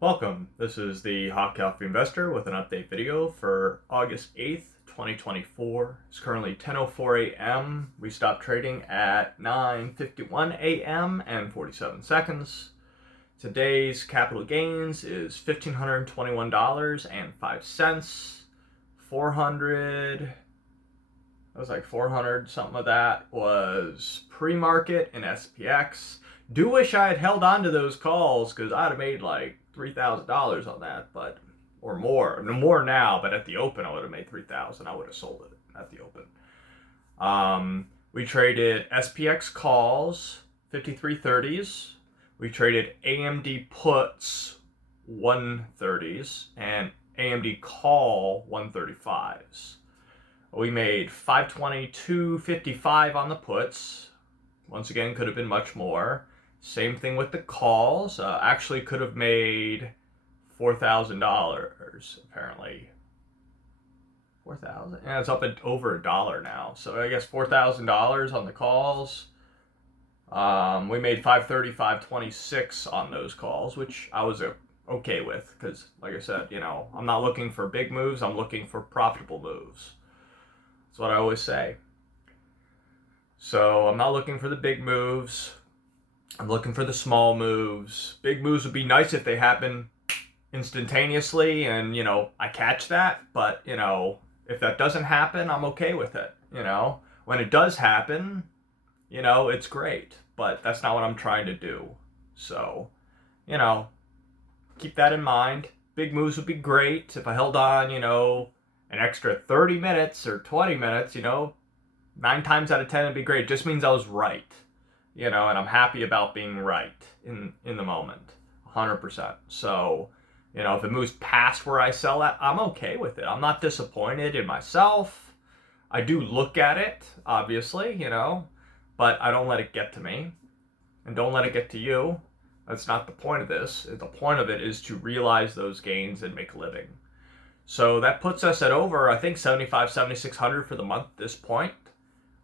Welcome. This is the Hot Coffee Investor with an update video for August 8th, 2024. It's currently 10:04 a.m. We stopped trading at 9:51 a.m. and 47 seconds. Today's capital gains is $1,521.05. 400, that was like 400 something of that was pre-market in SPX. Do wish I had held on to those calls because I'd have made like $3,000 on that, but or more now. But at the open, I would have made 3,000. I would have sold it at the open. We traded SPX calls 5330s. We traded AMD puts 130s and AMD call 135s. We made 522.55 on the puts. Once again, could have been much more. Same thing with the calls. Actually could have made $4,000 apparently. 4,000? Yeah, it's up at over $1 now. So I guess $4,000 on the calls. We made 530, 526 on those calls, which I was okay with because, like I said, I'm not looking for big moves. I'm looking for profitable moves. That's what I always say. So I'm not looking for the big moves. I'm looking for the small moves. Big moves would be nice if they happen instantaneously and, I catch that. But, if that doesn't happen, I'm okay with it. When it does happen, it's great. But that's not what I'm trying to do. So, keep that in mind. Big moves would be great if I held on, an extra 30 minutes or 20 minutes, 9 times out of 10 it'd be great. It just means I was right. And I'm happy about being right in the moment, 100%. So, if it moves past where I sell at, I'm okay with it. I'm not disappointed in myself. I do look at it, obviously, but I don't let it get to me, and don't let it get to you. That's not the point of this. The point of it is to realize those gains and make a living. So that puts us at over, I think, 7,500, 7,600 for the month at this point.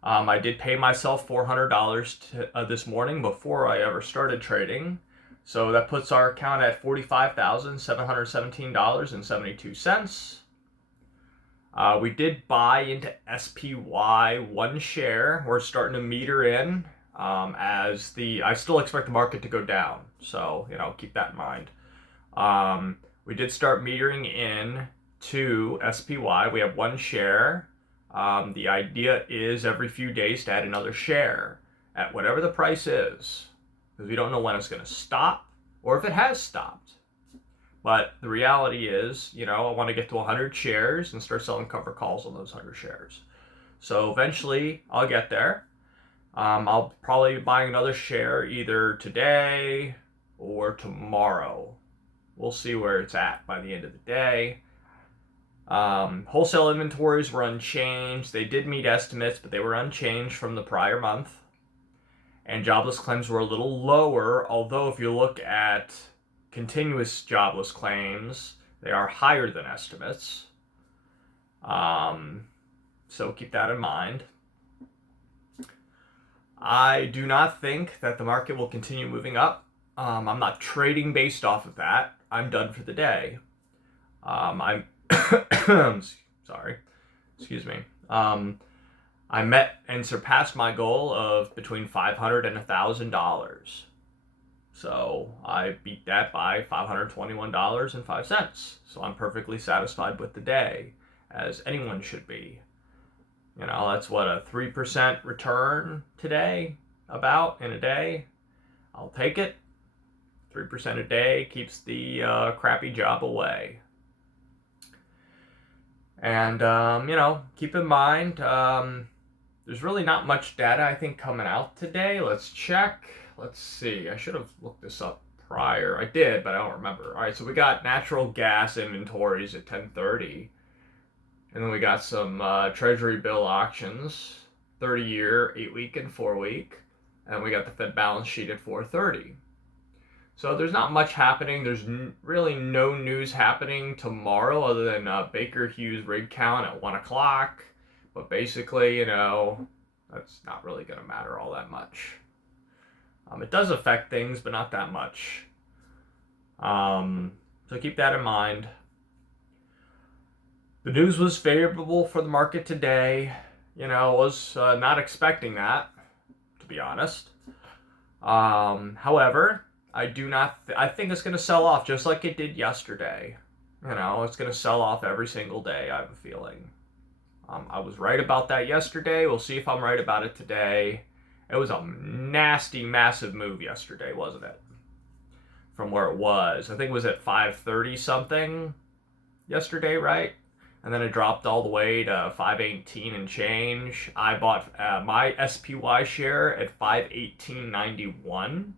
I did pay myself $400 this morning before I ever started trading. So that puts our account at $45,717.72. We did buy into SPY 1 share. We're starting to meter in I still expect the market to go down. So, keep that in mind. We did start metering in to SPY. We have 1 share. The idea is every few days to add another share at whatever the price is, because we don't know when it's going to stop or if it has stopped. But the reality is, I want to get to 100 shares and start selling cover calls on those 100 shares. So eventually I'll get there. I'll probably be buying another share either today or tomorrow. We'll see where it's at by the end of the day. Wholesale inventories were unchanged. They did meet estimates, but they were unchanged from the prior month. And jobless claims were a little lower, although if you look at continuous jobless claims, they are higher than estimates. So keep that in mind. I do not think that the market will continue moving up. I'm not trading based off of that. I'm done for the day. I'm sorry, excuse me. I met and surpassed my goal of between $500 and $1,000. So I beat that by $521.05. So I'm perfectly satisfied with the day, as anyone should be. That's what, a 3% return today, about, in a day. I'll take it. 3% a day keeps the crappy job away. And, keep in mind, there's really not much data, I think, coming out today. Let's check. Let's see. I should have looked this up prior. I did, but I don't remember. All right, so we got natural gas inventories at 10:30. And then we got some treasury bill auctions, 30-year, 8-week, and 4-week. And we got the Fed balance sheet at 4:30. So there's not much happening. There's really no news happening tomorrow other than Baker Hughes rig count at 1 o'clock. But basically, that's not really going to matter all that much. It does affect things, but not that much. So keep that in mind. The news was favorable for the market today. Was not expecting that, to be honest. However, I do not. I think it's going to sell off just like it did yesterday. It's going to sell off every single day. I have a feeling. I was right about that yesterday. We'll see if I'm right about it today. It was a nasty, massive move yesterday, wasn't it? From where it was, I think it was at 530 something yesterday, right? And then it dropped all the way to 518 and change. I bought my SPY share at 518.91.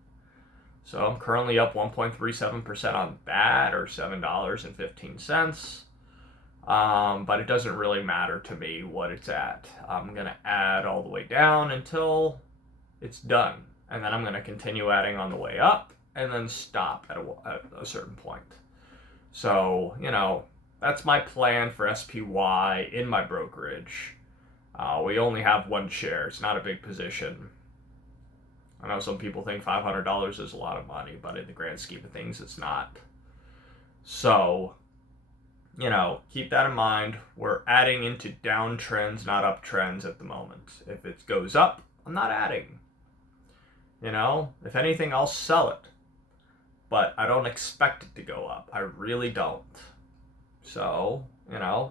So I'm currently up 1.37% on that, or $7.15. But it doesn't really matter to me what it's at. I'm going to add all the way down until it's done. And then I'm going to continue adding on the way up and then stop at a certain point. So, that's my plan for SPY in my brokerage. We only have one share. It's not a big position. I know some people think $500 is a lot of money, but in the grand scheme of things, it's not. So, keep that in mind. We're adding into downtrends, not uptrends at the moment. If it goes up, I'm not adding. If anything, I'll sell it. But I don't expect it to go up. I really don't. So,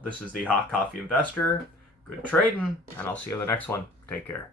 this is the Hot Coffee Investor. Good trading, and I'll see you on the next one. Take care.